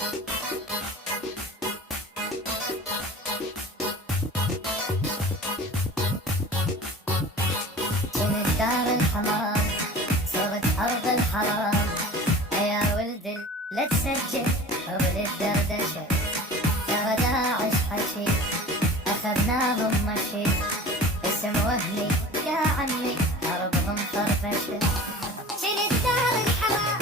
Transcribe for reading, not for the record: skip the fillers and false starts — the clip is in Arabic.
جنت دار الحمام صرت أرض الحرام، يا ولد لا تسجل قبل الدردشة، ترى داعش حكي أخذناهم مشي، اسم وهمي يا عمي أرضهم فرفشة. جنت دار الحمام